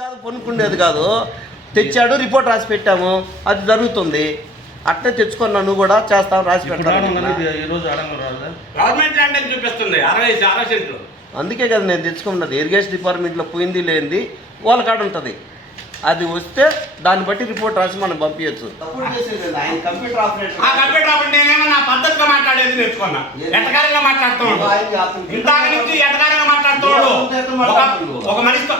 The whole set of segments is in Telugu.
కాదు పొనుకుండేది కాదు. తెచ్చాడు, రిపోర్ట్ రాసి పెట్టాము, అది జరుగుతుంది. అట్టే తెచ్చుకున్నా నువ్వు కూడా చేస్తాం, రాసి పెడతాను. గవర్నమెంట్ ల్యాండ్ అని చూపిస్తుంది 60 సెంట్లు. అందుకే కదా నేను తెచ్చుకున్నది. ఇరిగేషన్ డిపార్ట్మెంట్లో పోయింది లేనిది వాళ్ళ కాడ ఉంటుంది. అది వస్తే దాన్ని బట్టి రిపోర్ట్ రాసి మనం పంపించచ్చు. కంప్యూటర్ ఆపరేటర్ నేనేమో నా పద్ధతిగా మాట్లాడేది నేర్చుకున్నా. ఎటకారంగా మాట్లాడుతున్నాడు, ఇందాక నుంచి ఎటకారంగా మాట్లాడుతున్నాడు. ఒక మనిషితో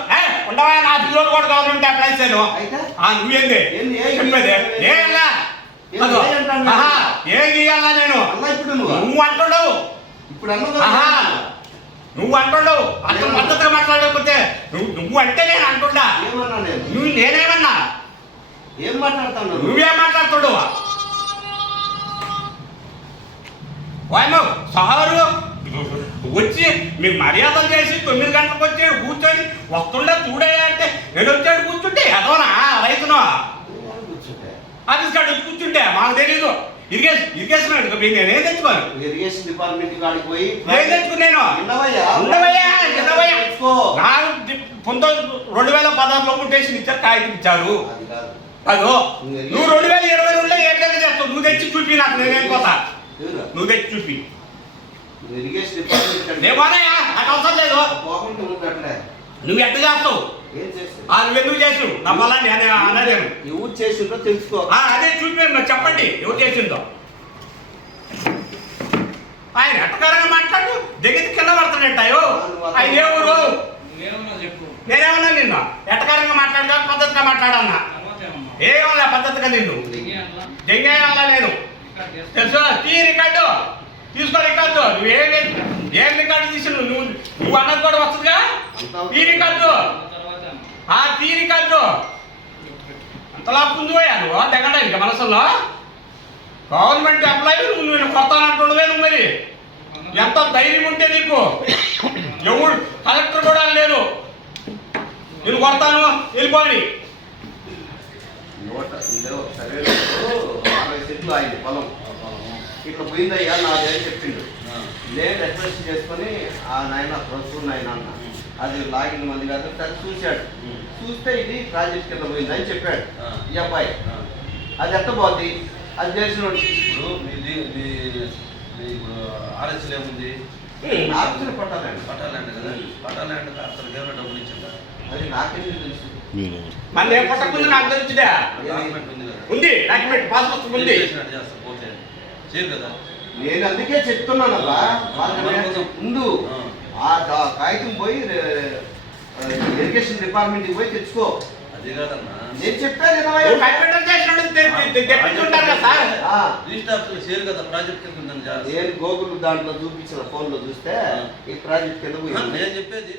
ఉండవా, నా పిల్లలు కూడా గవర్నమెంట్ అప్లై చేయను. నువ్వేంది ఏం గీయాలా నేను? నువ్వు అంటున్నావు, నువ్వు అంటున్నావు అంత పద్ధతిగా మాట్లాడకపోతే నువ్వు అంటే నేను అంటున్నా. నువ్వు నేనేమన్నా ఏం మాట్లాడుతున్నావు? నువ్వేం మాట్లాడుతున్నావు? వాయమో సారు వచ్చి మీకు మర్యాదలు చేసి 9 గంటలకు వచ్చి కూర్చొని వస్తుండే చూడే అంటే నేను వచ్చాడు కూర్చుంటే ఎదవనా రైతును ఆఫీస్ కాడ వచ్చి కూర్చుంటే మాకు తెలీదు. ఇరిగేషన్ నేనేం తెచ్చుకోను. ఇరిగేషన్ డిపార్ట్మెంట్ కాడికి పోయి నేను తెచ్చుకున్నాను. 2016లో ముటేషన్ ఇచ్చారు, కాగితం ఇచ్చారు. అదో నువ్వు 2022లో ఏం చేస్తావు? నువ్వు తెచ్చి చూపి నాకు, నేనేం పోతా. నువ్వు తెచ్చి చూపి. ఇరిగేషన్ డిపార్ట్మెంట్ ఏమోనయ్యా, నాకు అవసరం లేదు. నువ్వు ఎట్లా చేస్తావు? నువ్వెందుకు చేసు నా పొలాన్ని అనలేను. ఎవరు చేసిందో తెలుసుకో. అదే చూపి చెప్పండి ఎవరు చేసిందో. ఆయన ఎట్టకారంగా మాట్లాడు, దగ్గర కింద పడుతున్నట్టాయో. ఆయన ఏ ఊరు? నేనేమన్నా నిన్ను ఎట్టకారంగా మాట్లాడగా పద్ధతిగా మాట్లాడన్నా. ఏమన్నా పద్ధతిగా నిన్ను దెంగేయాలా నేను తెలుసు. తీ రికార్డు తీసుకో, రికార్డు. ఏం రికార్డు తీసి నువ్వు అన్నది కూడా వస్తుందిగా. తీ రికార్డు, తీ రికార్డు. అంతలా పుంజుపోయా నువ్వు తెగడానికి మనసులో. గవర్నమెంట్ ఎంప్లాయీ నువ్వు కొడతానంటుండవే. నువ్వు మరి ఎంత ధైర్యం ఉంటే నీకు? ఎవడు కలెక్టర్ కూడా లేరు నేను కొడతాను వెళ్ళిపోయి. పొలం ఇట్లా పోయిందయ్యా నాదే చెప్పిండు. నేను రిక్వెస్ట్ చేసుకొని ఆ నాయన ప్రస్తుతం నాయన అన్న అది లాగిన మంది కాదు సరే చూశాడు. చూస్తే ఇది ప్రాజెక్ట్ కింద పోయిందని చెప్పాడు ఈ అబ్బాయి. అది ఎంత బాగుంది అది చేసిన ఆర్ఎస్ఎల్ ఏముంది? ఆఫీసులు పట్టాలండి. పట్టాలండి కదా, పట్టాలండి. అసలు ఏమైనా డబ్బులు ఇచ్చిందా? అది నాకేం తెలుసు. మన పట్టకుంది నాకు తెలుసుదా? ఉంది డాక్యుమెంట్, పాస్ పుస్తకం ఉంది. పోతే చేయరు కదా. నేను అందుకే చెప్తున్నానల్లా ముందు ఆ కాగితం పోయి ఇరిగేషన్ డిపార్ట్మెంట్కి పోయి తెచ్చుకో. అదే కాదన్నా నేను చెప్పాను. చేయరు కదా ప్రాజెక్ట్ కింద ఉందని. నేను గూగుల్ దాంట్లో చూపించిన ఫోన్లో చూస్తే ఈ ప్రాజెక్ట్ కింద పోయి నేను చెప్పేది